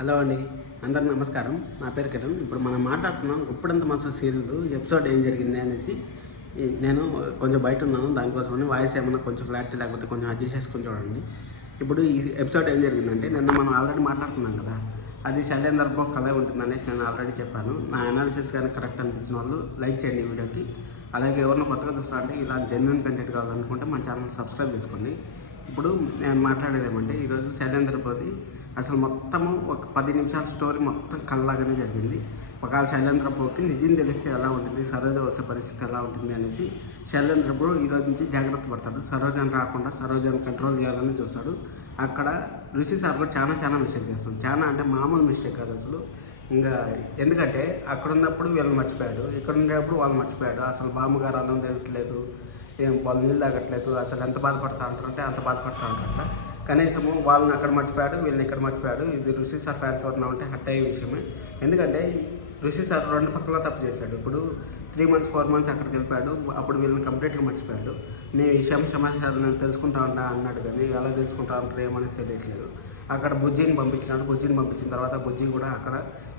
Hello అండి, అందరికి నమస్కారం. నా పేరు కిరణ్. ఇప్పుడు మనం మాట్లాడుతున్నాం గుప్పడంత మనసు సీరియల్ ఎపిసోడ్ ఏం జరిగింది అనేసి. నేను కొంచెం బయట ఉన్నాను, దానికోసమని వాయిస్ ఏమైనా కొంచెం క్లారిటీ లేకపోతే కొంచెం అడ్జస్ట్ చేసుకొని చూడండి. ఇప్పుడు ఈ ఎపిసోడ్ ఏం జరిగిందంటే, నిన్న మనం ఆల్రెడీ మాట్లాడుకున్నాం కదా, అది శైలేందర్ బాబు కథ ఉంటుందనేసి నేను ఆల్రెడీ చెప్పాను. నా అనాలిసిస్ కానీ కరెక్ట్ అనిపించిన వాళ్ళు లైక్ చేయండి ఈ వీడియోకి. అలాగే ఎవరిని కొత్తగా చూస్తా అంటే ఇలాంటి జెన్యున్ కంటెంట్ కావాలనుకుంటే మన ఛానల్ సబ్స్క్రైబ్ చేసుకోండి. ఇప్పుడు నేను మాట్లాడేది ఏమంటే, ఈరోజు శైలేందర్ బాబుది అసలు మొత్తము ఒక 10 నిమిషాల స్టోరీ మొత్తం కళ్ళలాగానే జరిగింది. ఒకవేళ శైలేంద్ర బాబుకి నిజం తెలిస్తే ఎలా ఉంటుంది, సరోజ వస్తే పరిస్థితి ఎలా ఉంటుంది అనేసి శైలేంద్ర బాబు ఈరోజు నుంచి జాగ్రత్త పడతాడు. సరోజని రాకుండా సరోజని కంట్రోల్ చేయాలని చూస్తాడు. అక్కడ ఋషి సార్ కూడా చాలా మిస్టేక్ చేస్తాడు. చాలా అంటే మామూలు మిస్టేక్ కాదు అసలు. ఇంకా ఎందుకంటే అక్కడ ఉన్నప్పుడు వీళ్ళని మర్చిపోయాడు, ఇక్కడ ఉండేటప్పుడు వాళ్ళు మర్చిపోయాడు. అసలు బామ్మగారు అన్నం తినట్లేదు, వాళ్ళు నీళ్ళు తాగట్లేదు, అసలు ఎంత బాధపడతా ఉంటారంటే అంత బాధపడతా ఉంటారు. కనీసము వాళ్ళని అక్కడ మర్చిపోయాడు, వీళ్ళని ఇక్కడ మర్చిపోయాడు. ఇది ఋషి సార్ ఫ్యాన్స్ ఎవరన్నా ఉంటే హట్ అయ్యే విషయమే. ఎందుకంటే ఋషి సార్ 2 పక్కల తప్పు చేశాడు. ఇప్పుడు 3 months 4 months అక్కడికి వెళ్ళిపోయాడు, అప్పుడు వీళ్ళని కంప్లీట్గా మర్చిపోయాడు. నేను విషయం సమాచారం నేను తెలుసుకుంటా ఉంటా అన్నాడు, కానీ ఎలా తెలుసుకుంటా ఉంటారు ఏమని తెలియట్లేదు. అక్కడ బుజ్జిని పంపించినాడు. బుజ్జిని పంపించిన తర్వాత బుజ్జి కూడా అక్కడ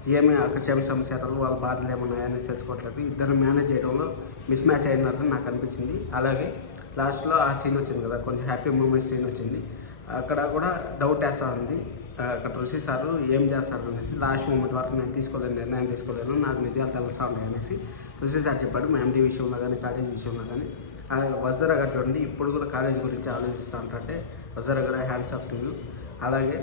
అక్కడ క్షేమ సమాచారాలు వాళ్ళ బాధలు ఏమన్నాయని తెలుసుకోవట్లేదు. ఇద్దరు మేనేజ్ చేయడంలో మిస్ మ్యాచ్ అయినట్టు నాకు అనిపించింది. అలాగే లాస్ట్లో ఆ సీన్ వచ్చింది కదా, కొంచెం హ్యాపీ మూమెంట్ సీన్ వచ్చింది. అక్కడ కూడా డౌట్ వేస్తూ ఉంది. అక్కడ ఋషి సారు ఏం చేస్తారు అనేసి. లాస్ట్ మూమెంట్ వరకు నేను నిర్ణయం తీసుకోలేను, నాకు నిజాలు తెలుస్తూ ఉంటాయి అనేసి ఋషి సార్ చెప్పాడు. మా ఎండి విషయంలో కానీ కాలేజీ విషయంలో కానీ. వజ్ర గారు చూడండి, ఇప్పుడు కూడా కాలేజీ గురించి ఆలోచిస్తూ ఉంటారంటే వజ్ర గారు హ్యాండ్స్ ఆఫ్ టు యూ. అలాగే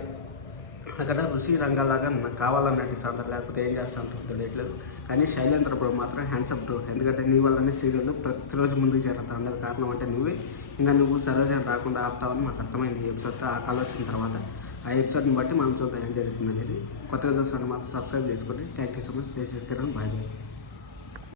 అక్కడ ఋషి రంగాలాగా నాకు కావాలని నటిస్తూ ఉంటారు, లేకపోతే ఏం చేస్తూ ఉంటారో తెలియట్లేదు. కానీ శైలేంద్ర బ్రో మాత్రం హ్యాండ్స్ అప్ బ్రో. ఎందుకంటే నీ వల్లనే సీరియల్ ప్రతిరోజు ముందుకు చేరుతా ఉండదు. కారణం అంటే నువ్వే. ఇంకా నువ్వు సరోజని రాకుండా ఆపుతావని మాకు అర్థమైంది ఈ ఎపిసోడ్తో. ఆ కళ వచ్చిన తర్వాత ఆ ఎపిసోడ్ని బట్టి మనం చూద్దాం ఏం జరుగుతుంది అనేది. కొత్తగా చూసుకుంటే మాత్రం సబ్స్క్రైబ్ చేసుకోండి. Thank you so much. జై శ్రీ కిరణ్. Bye bye.